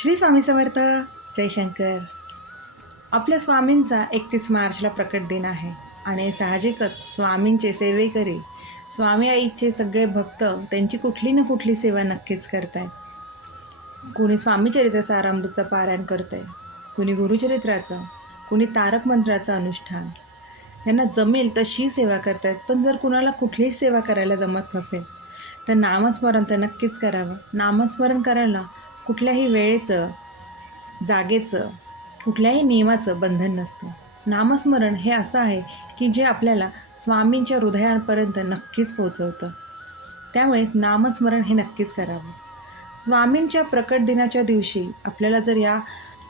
श्री स्वामी समर्थ. जयशंकर आपल्या स्वामींचा एकतीस मार्चला प्रकट दिन आहे आणि साहजिकच स्वामींचे सेवेकरी स्वामी आईचे सगळे भक्त त्यांची कुठली ना कुठली सेवा नक्कीच करत आहेत कोणी स्वामीचरित्र सारामृतचं पारायण करत आहे कुणी गुरुचरित्राचं कुणी तारक मंत्राचं अनुष्ठान. त्यांना जमेल तशी सेवा करतायत पण जर कुणाला कुठलीच सेवा करायला जमत नसेल तर नामस्मरण तर नक्कीच करावं. नामस्मरण करायला कुठल्याही वेळेचं जागेचं कुठल्याही नियमाचं बंधन नसतं. नामस्मरण हे असं आहे की जे आपल्याला स्वामींच्या हृदयापर्यंत नक्कीच पोचवतं त्यामुळे नामस्मरण हे नक्कीच करावं. स्वामींच्या प्रकट दिनाच्या दिवशी आपल्याला जर या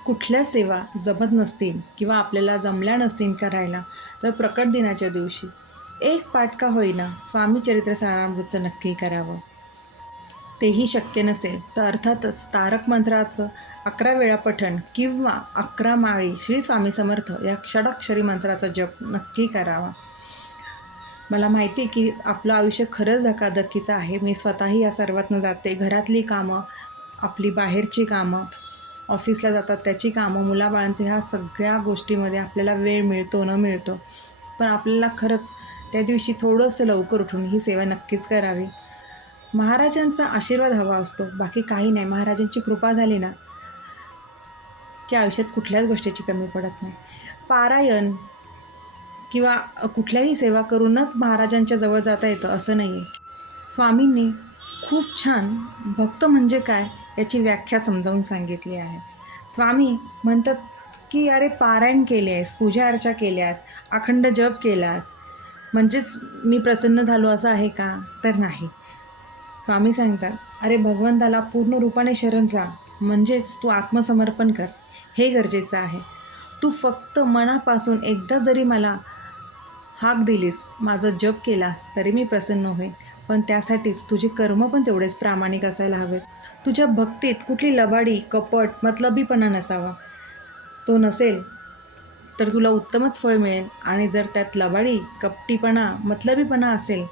कुठल्या सेवा जमत नसतील किंवा आपल्याला जमल्या नसतील करायला तर प्रकट दिनाच्या दिवशी एक पाठ का होईना स्वामी चरित्र सारामृतचं नक्की करावं. तेही शक्य नसेल तर अर्थातच तारक मंत्राचं अकरा वेळा पठण किंवा अकरा माळी श्री स्वामी समर्थ या षडाक्षरी मंत्राचा जप नक्की करावा. मला माहिती आहे की आपलं आयुष्य खरंच धकाधकीचं आहे. मी स्वतःही या सर्वातनं जाते. घरातली कामं आपली बाहेरची कामं ऑफिसला जातात त्याची कामं मुलाबाळांची ह्या सगळ्या गोष्टीमध्ये आपल्याला वेळ मिळतो न मिळतो. पण आपल्याला खरंच त्या दिवशी थोडंसं लवकर उठून ही सेवा नक्कीच करावी. महाराजांचा आशीर्वाद हवा असतो. बाकी काही नाही. महाराजांची कृपा झाली ना की आयुष्यात कुठल्याच गोष्टीची कमी पडत नाही. पारायण किंवा कुठल्याही सेवा करूनच महाराजांच्या जवळ जाता येतं असं नाही आहे स्वामींनी खूप छान भक्त म्हणजे काय याची व्याख्या समजावून सांगितली आहे. स्वामी म्हणतात की अरे पारायण केले आहेस पूजा अर्चा केल्यास अखंड जप केलास म्हणजेच मी प्रसन्न झालो असं आहे का? तर नाही. स्वामी सांगतात अरे भगवंताला पूर्ण रूपाने शरण जा. म्हणजेच तू आत्मसमर्पण कर. हे गरजेचं आहे. तू फक्त मनापासून एकदा जरी मला हाक दिलीस माझं जप केलास तरी मी प्रसन्न होईन. पण त्यासाठीच तुझे कर्म पण तेवढेच प्रामाणिक असायला हवेत. तुझ्या भक्तीत कुठली लबाडी कपट मतलबीपणा नसावा. तो नसेल तर तुला उत्तमच फळ मिळेल. आणि जर त्यात लबाडी कपटीपणा मतलबीपणा असेल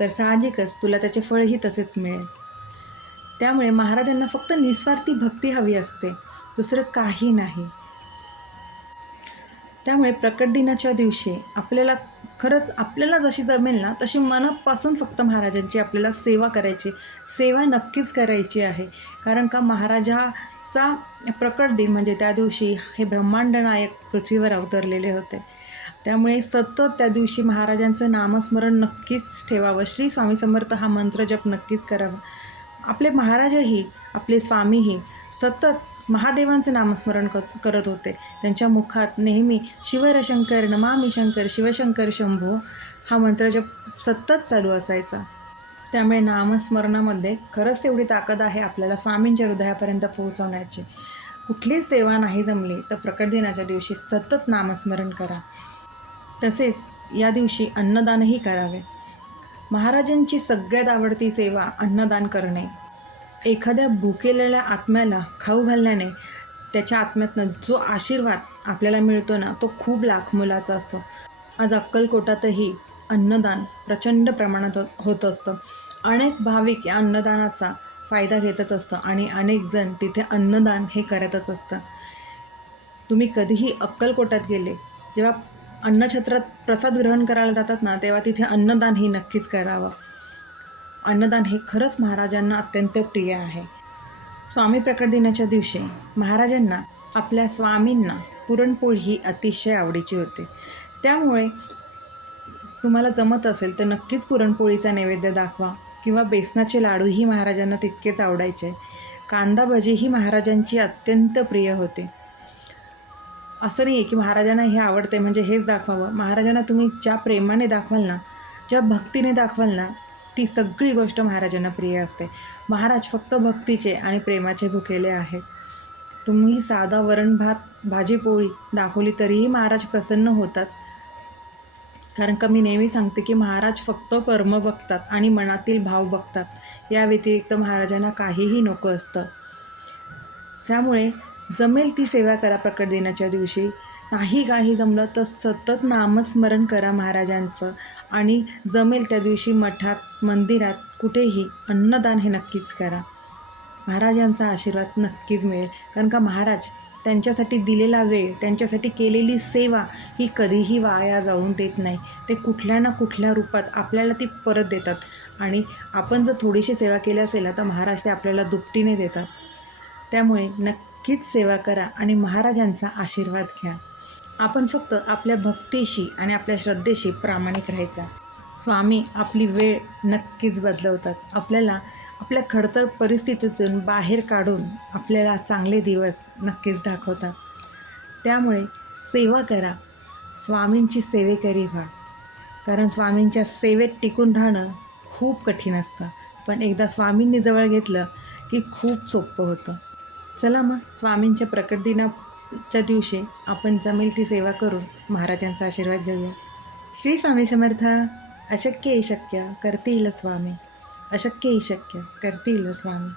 तर साहजिकच तुला त्याचे फळही तसेच मिळेल. त्यामुळे महाराजांना फक्त निस्वार्थी भक्ती हवी असते. दुसरं काही नाही. त्यामुळे प्रकट दिनाच्या दिवशी आपल्याला खरंच आपल्याला जशी जमेल ना तशी मनापासून फक्त महाराजांची आपल्याला सेवा करायची सेवा नक्कीच करायची आहे. कारण का महाराजा चा प्रकट दिन म्हणजे त्या दिवशी हे ब्रह्मांड नायक पृथ्वीवर अवतरलेले होते. त्यामुळे सतत त्या दिवशी महाराजांचं नामस्मरण नक्कीच ठेवावं. श्री स्वामी समर्थ हा मंत्र जप नक्कीच करावा. आपले महाराजही आपले स्वामीही सतत महादेवांचं नामस्मरण क करत होते. त्यांच्या मुखात नेहमी शिवरशंकर नमामी शंकर शिवशंकर शंभो हा मंत्र जप सतत चालू असायचा. त्यामुळे नामस्मरणामध्ये खरंच तेवढी ताकद आहे आपल्याला स्वामींच्या हृदयापर्यंत पोहोचवण्याची. कुठलीच सेवा नाही जमली तर प्रकट दिनाच्या दिवशी सतत नामस्मरण करा. तसेच या दिवशी अन्नदानही करावे. महाराजांची सगळ्यात आवडती सेवा अन्नदान करणे. एखाद्या भुकेलेल्या आत्म्याला खाऊ घालण्याने त्याच्या आत्म्यातनं जो आशीर्वाद आपल्याला मिळतो ना तो खूप लाख मुलाचा असतो. आज अक्कलकोटातही अन्नदान प्रचंड प्रमाणात हो होत असतं. अनेक भाविक या अन्नदानाचा फायदा घेतच असतं आणि अनेक जण तिथे अन्नदान हे करतच असतं. तुम्ही कधीही अक्कलकोटात गेले जेव्हा अन्नछत्रात प्रसाद ग्रहण करायला जातात ना तेव्हा तिथे अन्नदान ही नक्कीच करावं. अन्नदान हे खरंच महाराजांना अत्यंत प्रिय आहे. स्वामी प्रकट दिनाच्या दिवशी महाराजांना आपल्या स्वामींना पुरणपोळी ही अतिशय आवडीची होते. त्यामुळे तुम्हाला जमत असेल तर नक्कीच पुरणपोळीचा नैवेद्य दाखवा किंवा बेसनाचे लाडूही महाराजांना तितकेच आवडायचे. कांदा भजी ही महाराजांची अत्यंत प्रिय होते. असं नाही आहे की महाराजांना हे आवडते म्हणजे हेच दाखवावं. महाराजांना तुम्ही ज्या प्रेमाने दाखवाल ना ज्या भक्तीने दाखवाल ना ती सगळी गोष्ट महाराजांना प्रिय असते. महाराज फक्त भक्तीचे आणि प्रेमाचे भुकेले आहेत. तुम्ही साधा वरण भात भाजी पोळी दाखवली तरीही महाराज प्रसन्न होतात. कारण का मी नेहमी सांगते की महाराज फक्त कर्म बघतात आणि मनातील भाव बघतात. या व्यतिरिक्त महाराजांना काहीही नको असतं. त्यामुळे जमेल ती सेवा करा प्रकट देण्याच्या दिवशी. नाही काही जमलं तर सतत नामस्मरण करा महाराजांचं आणि जमेल त्या दिवशी मठात मंदिरात कुठेही अन्नदान हे नक्कीच करा. महाराजांचा आशीर्वाद नक्कीच मिळेल. कारण का महाराज त्यांच्यासाठी दिलेला वेळ त्यांच्यासाठी केलेली सेवा ही कधीही वाया जाऊन देत नाही. ते कुठल्या ना कुठल्या रूपात आपल्याला ती परत देतात. आणि आपण जर थोडीशी सेवा केली असेल तर महाराज ते आपल्याला दुपटीने देतात. त्यामुळे नक्कीच सेवा करा आणि महाराजांचा आशीर्वाद घ्या. आपण फक्त आपल्या भक्तीशी आणि आपल्या श्रद्धेशी प्रामाणिक राहायचा. स्वामी आपली वेळ नक्कीच बदलवतात. आपल्याला आपल्या खडतर परिस्थितीतून बाहेर काढून आपल्याला चांगले दिवस नक्कीच दाखवतात. त्यामुळे सेवा करा. स्वामींची सेवेकरी व्हा. कारण स्वामींच्या सेवेत टिकून राहणं खूप कठीण असतं. पण एकदा स्वामींनी जवळ घेतलं की खूप सोपं होतं. चला मग स्वामींच्या प्रकट दिनाच्या दिवशी आपण जमेल ती सेवा करून महाराजांचा आशीर्वाद घेऊया. श्री स्वामी समर्थ. अशक्य शक्य करतील स्वामी. अशक्य ही शक्य. करतील स्वामी